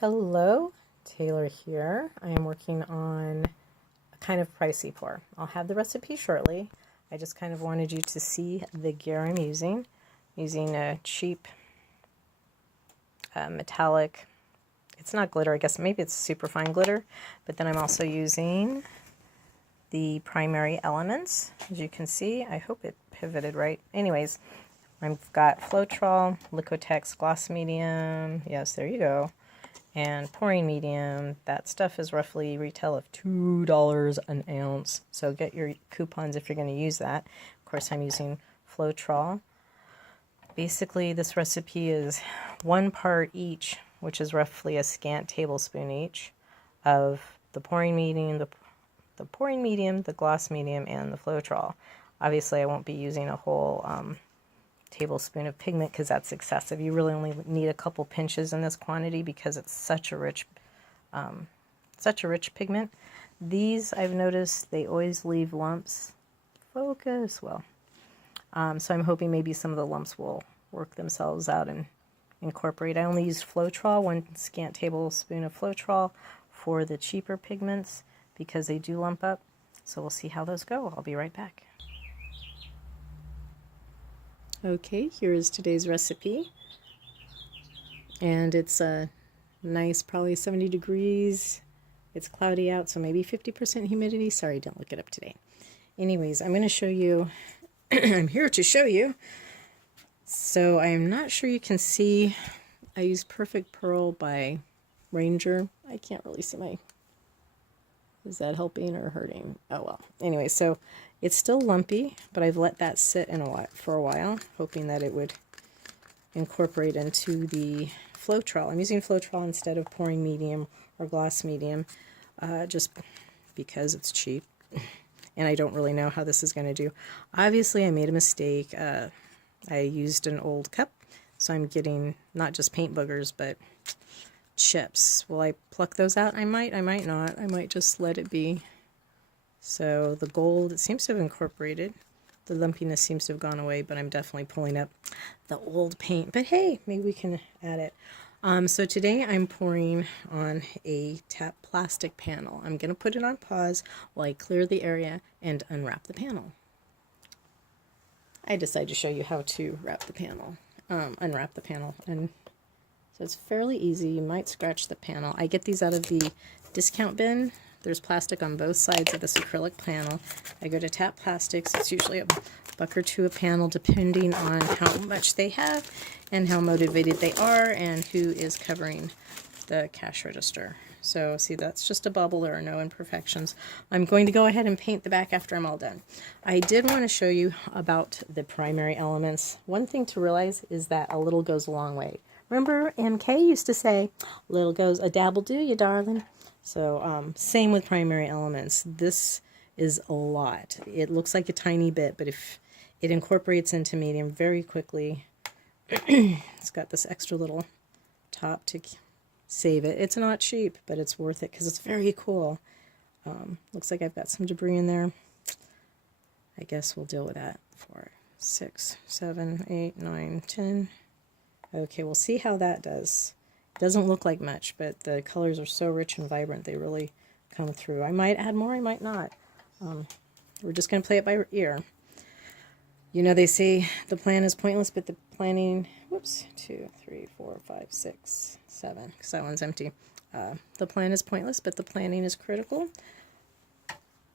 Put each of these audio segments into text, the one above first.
Hello, Taylor here. I am working on a kind of pricey pour. I'll have the recipe shortly. I just kind of wanted you to see the gear I'm using. Using a cheap metallic, it's not glitter, I guess maybe it's super fine glitter, but then I'm also using the primary elements. As you can see, I hope it pivoted right. Anyways, I've got Floetrol, Liquitex Gloss Medium, yes, there you go, and pouring medium. That stuff is roughly retail of $2 an ounce, so get your coupons if you're going to use that. Of course, I'm using Floetrol. Basically, this recipe is 1 part each, which is roughly a scant tablespoon each, of the pouring medium, the pouring medium, the gloss medium, and the Floetrol. Obviously, I won't be using a whole tablespoon of pigment because that's excessive. You really only need a couple pinches in this quantity because it's such a rich pigment. These, I've noticed, they always leave lumps. Focus well. So I'm hoping maybe some of the lumps will work themselves out and incorporate. I only used Floetrol, 1 scant tablespoon of Floetrol for the cheaper pigments because they do lump up. So we'll see how those go. I'll be right back. Okay, here is today's recipe, and it's a nice, probably 70 degrees. It's cloudy out, so maybe 50% humidity. Sorry, don't look it up today. Anyways, I'm going to show you, I'm here to show you. So I'm not sure you can see, I used Perfect Pearl by Ranger. I can't really see my, is that helping or hurting? Oh well. Anyway, so it's still lumpy, but I've let that sit for a while, hoping that it would incorporate into the Floetrol. I'm using Floetrol instead of pouring medium or gloss medium, just because it's cheap, and I don't really know how this is going to do. Obviously, I made a mistake. I used an old cup, so I'm getting not just paint boogers, but chips. Will I pluck those out? I might not. I might just let it be. So the gold, it seems to have incorporated. The lumpiness seems to have gone away, but I'm definitely pulling up the old paint. But hey, maybe we can add it. So today I'm pouring on a tap plastic panel. I'm going to put it on pause while I clear the area and unwrap the panel. I decided to show you how to wrap the panel, unwrap the panel. And so it's fairly easy. You might scratch the panel. I get these out of the discount bin. There's plastic on both sides of this acrylic panel. I go to Tap Plastics. It's usually $1 or $2 a panel, depending on how much they have and how motivated they are and who is covering the cash register. So see, that's just a bubble. There are no imperfections. I'm going to go ahead and paint the back after I'm all done. I did want to show you about the primary elements. One thing to realize is that a little goes a long way. Remember, MK used to say, little goes, a dabble do you, darling. So same with primary elements. This is a lot. It looks like a tiny bit, but if it incorporates into medium very quickly, it's got this extra little top to save it. It's not cheap, but it's worth it because it's very cool. Looks like I've got some debris in there. I guess we'll deal with that. 4, 6, 7, 8, 9, 10. Okay, we'll see how that does. Doesn't look like much, but the colors are so rich and vibrant, they really come through. I might add more, I might not. We're just going to play it by ear. You know, they say the plan is pointless, but the planning, whoops, 2, 3, 4, 5, 6, 7, because that one's empty. The plan is pointless, but the planning is critical.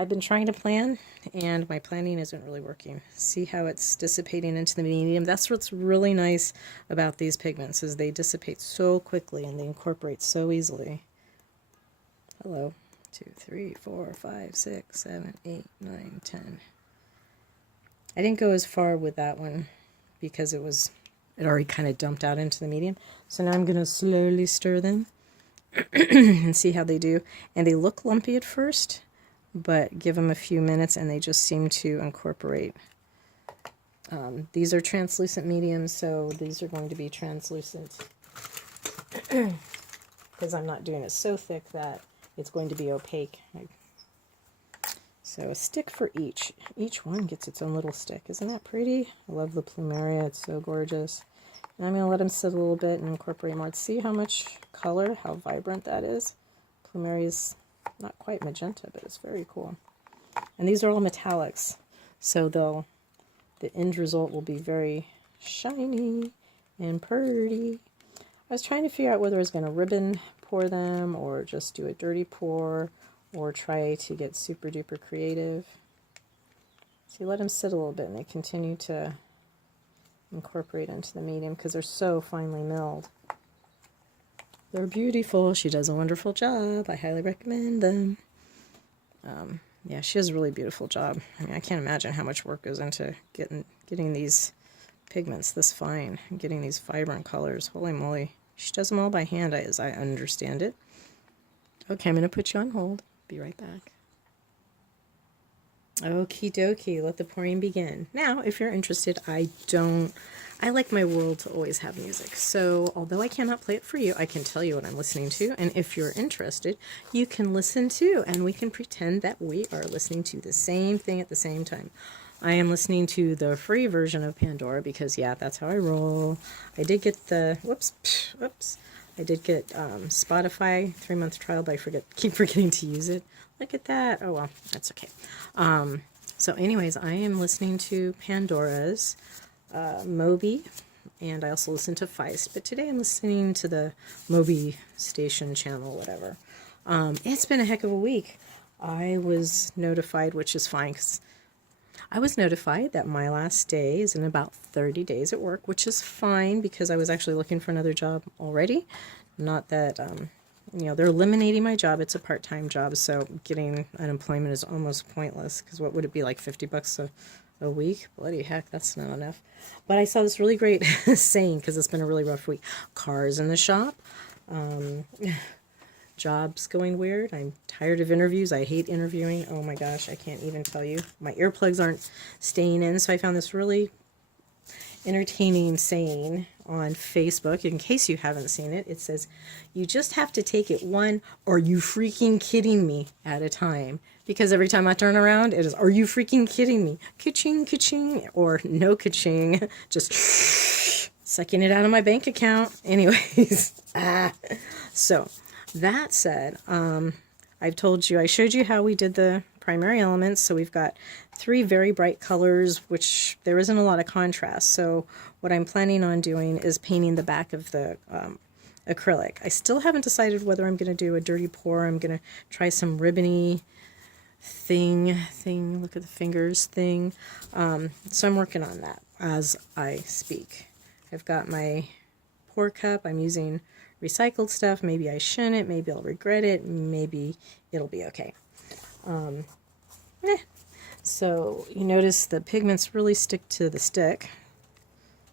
I've been trying to plan, and my planning isn't really working. See how it's dissipating into the medium? That's what's really nice about these pigments, is they dissipate so quickly and they incorporate so easily. Hello. 2, 3, 4, 5, 6, 7, 8, 9, 10. I didn't go as far with that one because it already kind of dumped out into the medium. So now I'm going to slowly stir them and see how they do. And they look lumpy at first, but give them a few minutes and they just seem to incorporate. These are translucent mediums, so these are going to be translucent because I'm not doing it so thick that it's going to be opaque. So a stick for each. Each one gets its own little stick. Isn't that pretty? I love the plumeria. It's so gorgeous. And I'm going to let them sit a little bit and incorporate more. See how much color, how vibrant that is. Plumeria is not quite magenta, but it's very cool. And these are all metallics, so the end result will be very shiny and pretty. I was trying to figure out whether I was going to ribbon pour them or just do a dirty pour or try to get super duper creative. So you let them sit a little bit and they continue to incorporate into the medium because they're so finely milled. They're beautiful. She does a wonderful job. I highly recommend them. Yeah, she does a really beautiful job. I mean, I can't imagine how much work goes into getting these pigments this fine and getting these vibrant colors. Holy moly. She does them all by hand, as I understand it. Okay, I'm going to put you on hold. Be right back. Okie dokie, let the pouring begin. Now, if you're interested, I like my world to always have music. So, although I cannot play it for you, I can tell you what I'm listening to. And if you're interested, you can listen too. And we can pretend that we are listening to the same thing at the same time. I am listening to the free version of Pandora because, yeah, that's how I roll. I did get the, whoops. I did get Spotify 3-month trial, but I keep forgetting to use it. Look at that. Oh, well, that's okay. So anyways, I am listening to Pandora's Moby, and I also listen to Feist, but today I'm listening to the Moby station channel, whatever. It's been a heck of a week. I was notified, which is fine, because I was notified that my last day is in about 30 days at work, which is fine because I was actually looking for another job already. Not that, you know, they're eliminating my job. It's a part-time job, so getting unemployment is almost pointless because what would it be, like 50 bucks a week? Bloody heck, that's not enough. But I saw this really great saying because it's been a really rough week. Cars in the shop. Jobs going weird. I'm tired of interviews. I hate interviewing. Oh my gosh, I can't even tell you. My earplugs aren't staying in, so I found this really entertaining saying on Facebook. In case you haven't seen it, it says, you just have to take it one "are you freaking kidding me" at a time. Because every time I turn around, it is, "are you freaking kidding me?" Ka-ching, ka-ching, or no ka-ching. Just sucking it out of my bank account. Anyways. So, that said, I showed you how we did the primary elements. So we've got 3 very bright colors, which there isn't a lot of contrast. So what I'm planning on doing is painting the back of the acrylic. I still haven't decided whether I'm going to do a dirty pour. I'm going to try some ribbony thing, look at the fingers thing. So I'm working on that as I speak. I've got my pour cup. I'm using recycled stuff. Maybe I shouldn't. Maybe I'll regret it. Maybe it'll be okay. So you notice the pigments really stick to the stick.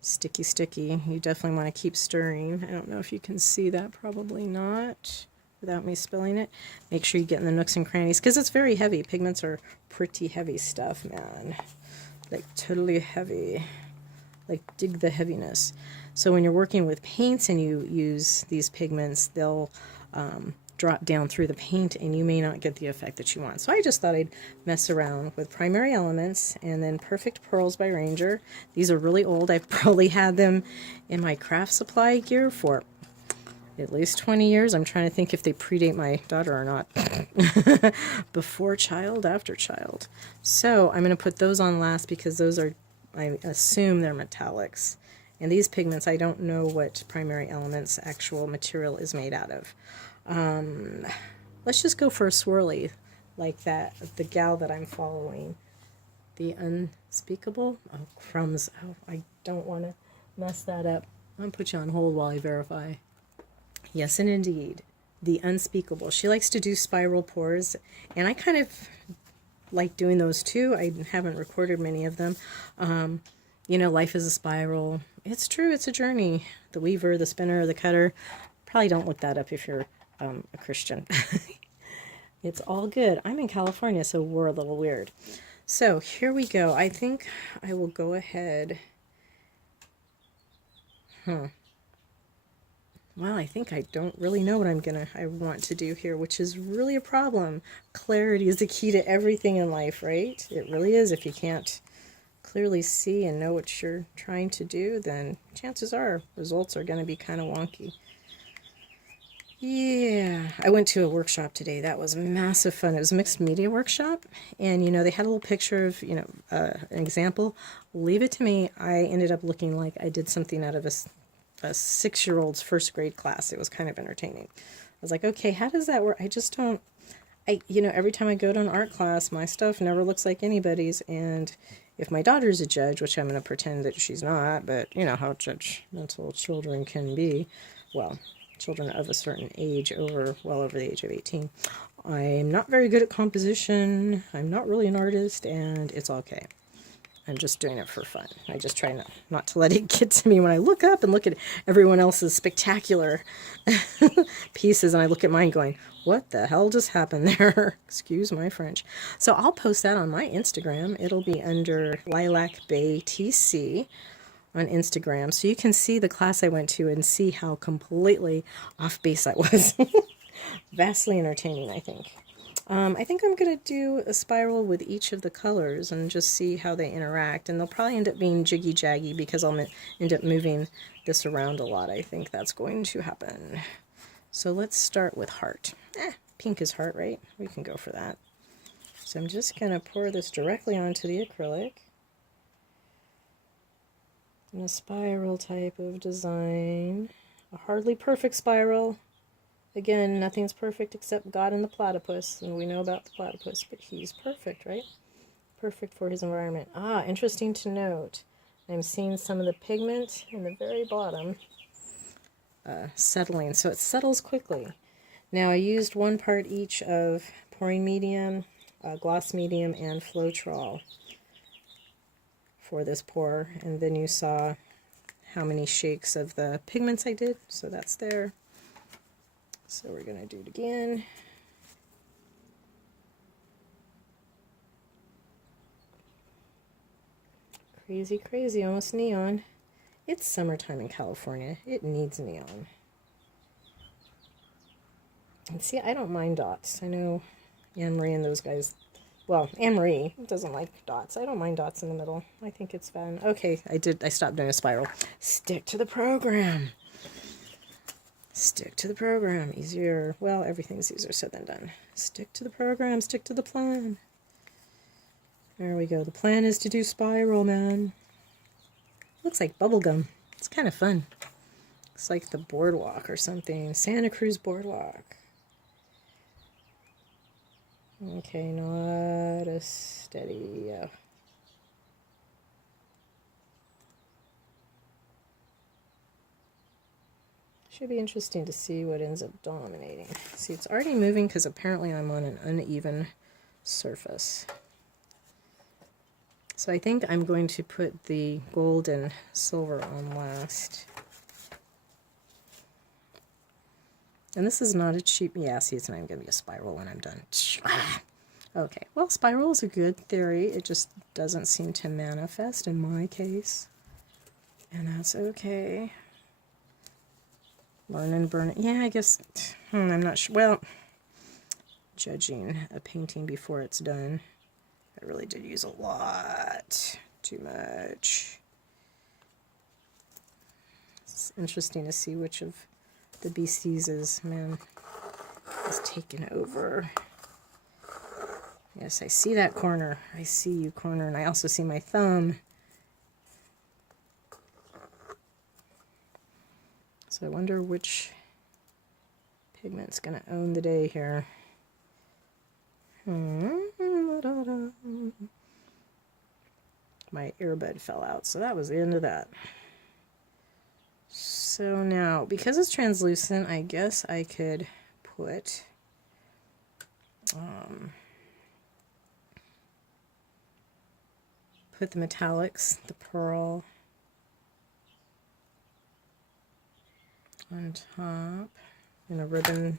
Sticky. You definitely want to keep stirring. I don't know if you can see that. Probably not without me spilling it. Make sure you get in the nooks and crannies because it's very heavy. Pigments are pretty heavy stuff, man. Like totally heavy. Like dig the heaviness. So when you're working with paints and you use these pigments, they'll drop down through the paint and you may not get the effect that you want. So I just thought I'd mess around with primary elements and then Perfect Pearls by Ranger. These are really old. I've probably had them in my craft supply gear for at least 20 years. I'm trying to think if they predate my daughter or not. Before child, after child. So I'm going to put those on last because those are, I assume they're metallics. And these pigments, I don't know what primary elements actual material is made out of. Let's just go for a swirly like that, the gal that I'm following. The Unspeakable. Oh, crumbs. Oh, I don't want to mess that up. I'm going to put you on hold while I verify. Yes, and indeed. The Unspeakable. She likes to do spiral pours, and I kind of like doing those too. I haven't recorded many of them. You know, life is a spiral. It's true, it's a journey. The weaver, the spinner, the cutter. Probably don't look that up if you're a Christian. It's all good. I'm in California, so we're a little weird. So here we go. I think I will go ahead. Well, I think I don't really know what I want to do here, which is really a problem. Clarity is the key to everything in life, right? It really is if you can't clearly see and know what you're trying to do, then chances are results are going to be kind of wonky. Yeah, I went to a workshop today. That was massive fun. It was a mixed media workshop, and they had a little picture of an example. Leave it to me. I ended up looking like I did something out of a 6-year-old's first grade class. It was kind of entertaining. I was like, okay, how does that work? I just don't. Every time I go to an art class, my stuff never looks like anybody's, and if my daughter's a judge, which I'm going to pretend that she's not, but you know how judgmental children can be. Well, children of a certain age, well over the age of 18. I'm not very good at composition. I'm not really an artist, and it's okay. I'm just doing it for fun. I just try not to let it get to me when I look up and look at everyone else's spectacular pieces, and I look at mine going, what the hell just happened there? Excuse my French. So I'll post that on my Instagram. It'll be under Lilac Bay TC on Instagram, so you can see the class I went to and see how completely off base I was. Vastly entertaining, I think. I think I'm going to do a spiral with each of the colors and just see how they interact. And they'll probably end up being jiggy-jaggy because I'll end up moving this around a lot. I think that's going to happen. So let's start with heart. Pink is heart, right? We can go for that. So I'm just going to pour this directly onto the acrylic. In a spiral type of design. A hardly perfect spiral. Again, nothing's perfect except God and the platypus, and we know about the platypus, but he's perfect, right? Perfect for his environment. Interesting to note, I'm seeing some of the pigment in the very bottom settling, so it settles quickly. Now, I used 1 part each of pouring medium, gloss medium, and Floetrol for this pour, and then you saw how many shakes of the pigments I did, so that's there. So we're going to do it again. Crazy, crazy, almost neon. It's summertime in California. It needs neon. And see, I don't mind dots. I know Anne-Marie and those guys, well, Anne-Marie doesn't like dots. I don't mind dots in the middle. I think it's fun. Okay, I stopped doing a spiral. Stick to the program. Stick to the program. Easier. Well, everything's easier said than done. Stick to the program. Stick to the plan. There we go. The plan is to do spiral, man. Looks like bubblegum. It's kind of fun. It's like the boardwalk or something. Santa Cruz boardwalk. Okay, not a steady... Should be interesting to see what ends up dominating. See, it's already moving because apparently I'm on an uneven surface. So I think I'm going to put the gold and silver on last. And this is not a cheap... Yeah, see, it's not even going to be a spiral when I'm done. Okay, well, spiral is a good theory. It just doesn't seem to manifest in my case. And that's okay. Learn and burn it. Yeah, I guess, I'm not sure. Well, judging a painting before it's done, I really did use a lot. Too much. It's interesting to see which of the BCs is taken over. Yes, I see that corner. I see you, corner, and I also see my thumb. So I wonder which pigment's going to own the day here. My earbud fell out, so that was the end of that. So now, because it's translucent, I guess I could put the metallics, the pearl, on top in a ribbon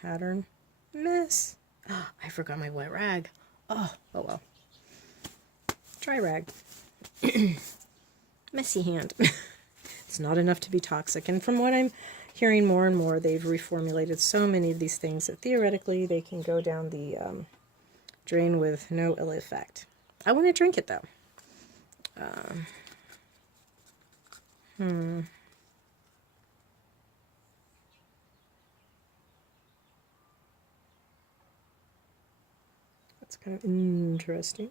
pattern. Mess. Oh, I forgot my wet rag. Oh well. Dry rag. Messy hand. It's not enough to be toxic. And from what I'm hearing more and more, they've reformulated so many of these things that theoretically they can go down the drain with no ill effect. I want to drink it though. That's kind of interesting.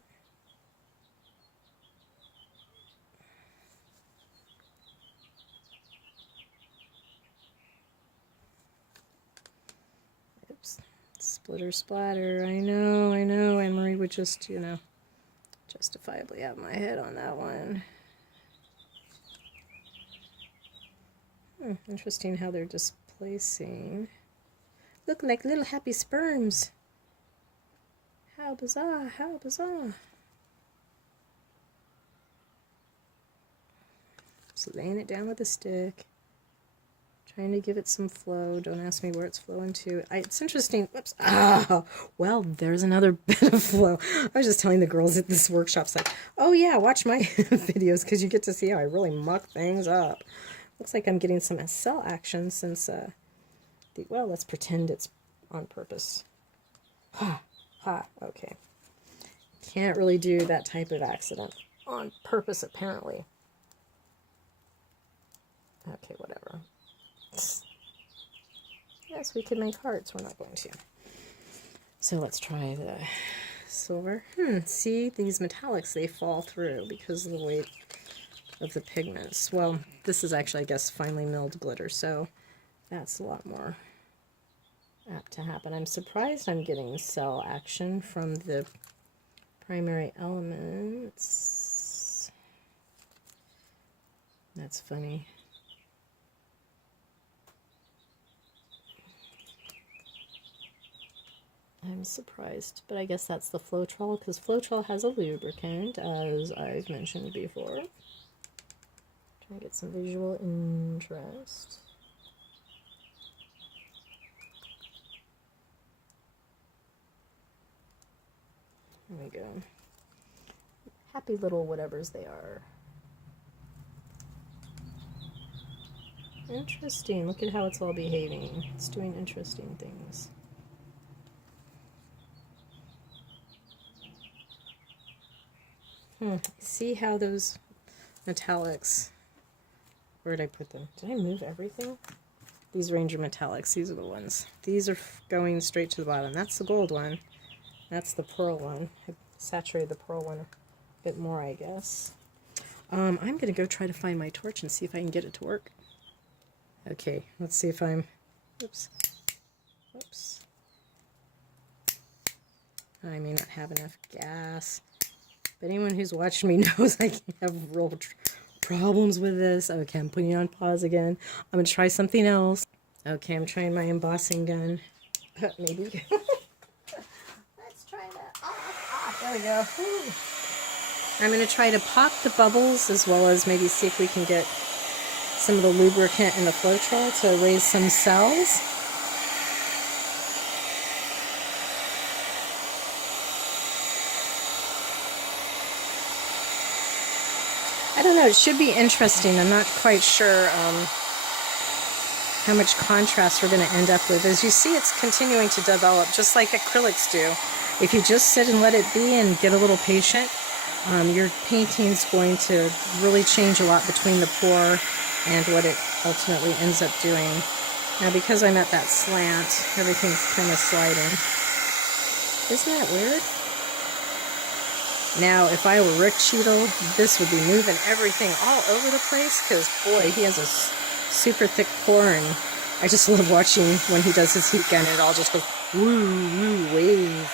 Oops. Splitter splatter. I know. Anne-Marie would just, you know, justifiably have my head on that one. Interesting how they're displacing. Look like little happy sperms. How bizarre, how bizarre. Just laying it down with a stick. Trying to give it some flow. Don't ask me where it's flowing to. It's interesting. Whoops. Ah, well, there's another bit of flow. I was just telling the girls at this workshop, like, oh yeah, watch my videos because you get to see how I really muck things up. Looks like I'm getting some cell action since, well, let's pretend it's on purpose. Okay. Can't really do that type of accident on purpose, apparently. Okay, whatever. Yes, we could make hearts. We're not going to. So let's try the silver. See, these metallics, they fall through because of the weight of the pigments. Well, this is actually, I guess, finely milled glitter, so that's a lot more apt to happen. I'm surprised I'm getting cell action from the primary elements. That's funny. I'm surprised, but I guess that's the Floetrol, because Floetrol has a lubricant, as I've mentioned before. Trying to get some visual interest. There we go. Happy little whatevers they are. Interesting. Look at how it's all behaving. It's doing interesting things. See how those metallics, where did I put them? Did I move everything? These Ranger metallics, these are the ones. These are going straight to the bottom. That's the gold one. That's the pearl one. I saturated the pearl one a bit more, I guess. I'm going to go try to find my torch and see if I can get it to work. Okay, let's see if I'm... Oops. Oops. I may not have enough gas. But anyone who's watched me knows I have real problems with this. Okay, I'm putting it on pause again. I'm going to try something else. Okay, I'm trying my embossing gun. Maybe. Let's try that. There we go. Woo. I'm going to try to pop the bubbles as well as maybe see if we can get some of the lubricant in the Floetrol to raise some cells. I don't know, it should be interesting. I'm not quite sure how much contrast we're going to end up with. As you see, it's continuing to develop, just like acrylics do. If you just sit and let it be and get a little patient, your painting's going to really change a lot between the pour and what it ultimately ends up doing. Now, because I'm at that slant, everything's kind of sliding. Isn't that weird? Now, if I were Rick Cheadle, this would be moving everything all over the place, because, boy, he has a super thick pour, and I just love watching when he does his heat gun, and it all just goes woo, woo, wave.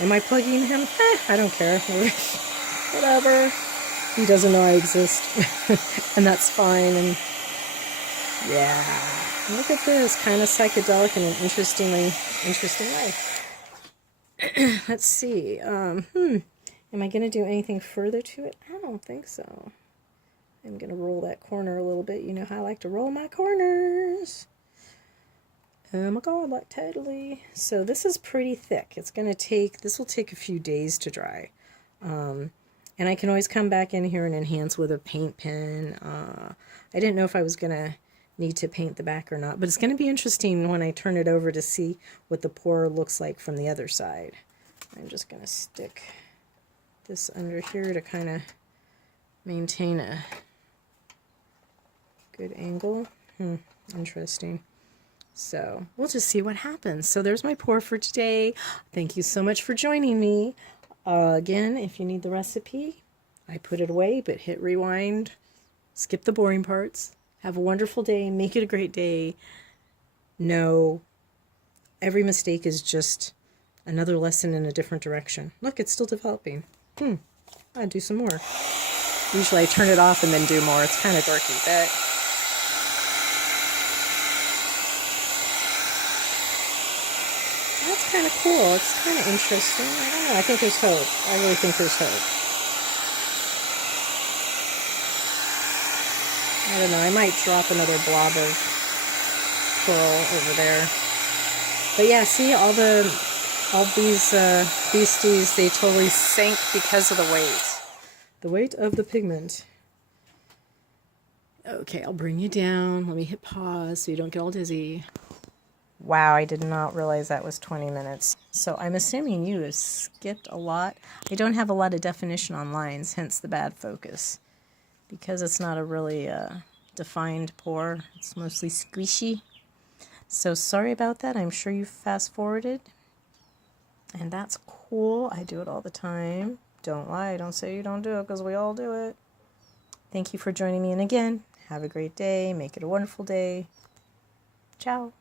Am I plugging him? I don't care. Whatever. He doesn't know I exist, and that's fine, and yeah. Look at this, kind of psychedelic in an interesting way. Let's see. Am I going to do anything further to it? I don't think so. I'm going to roll that corner a little bit. You know how I like to roll my corners. Oh my god, like totally. So this is pretty thick. It's going to take, this will take a few days to dry. And I can always come back in here and enhance with a paint pen. I didn't know if I was going to need to paint the back or not, but it's going to be interesting when I turn it over to see what the pour looks like from the other side. I'm just going to stick this under here to kind of maintain a good angle. Interesting. So we'll just see what happens. So there's my pour for today. Thank you so much for joining me. Again, if you need the recipe, I put it away, but hit rewind, skip the boring parts. Have a wonderful day. Make it a great day. No, every mistake is just another lesson in a different direction. Look, it's still developing. I'll do some more. Usually I turn it off and then do more. It's kind of dorky, but that's kind of cool. It's kind of interesting. I don't know. I think there's hope. I really think there's hope. I don't know. I might drop another blob of coral over there. But yeah, see, all these beasties, they totally sank because of the weight. The weight of the pigment. Okay, I'll bring you down. Let me hit pause so you don't get all dizzy. Wow, I did not realize that was 20 minutes. So I'm assuming you have skipped a lot. I don't have a lot of definition on lines, hence the bad focus. Because it's not a really defined pour. It's mostly squishy. So sorry about that. I'm sure you fast forwarded. And that's cool. I do it all the time. Don't lie. Don't say you don't do it, because we all do it. Thank you for joining me. And again, have a great day. Make it a wonderful day. Ciao.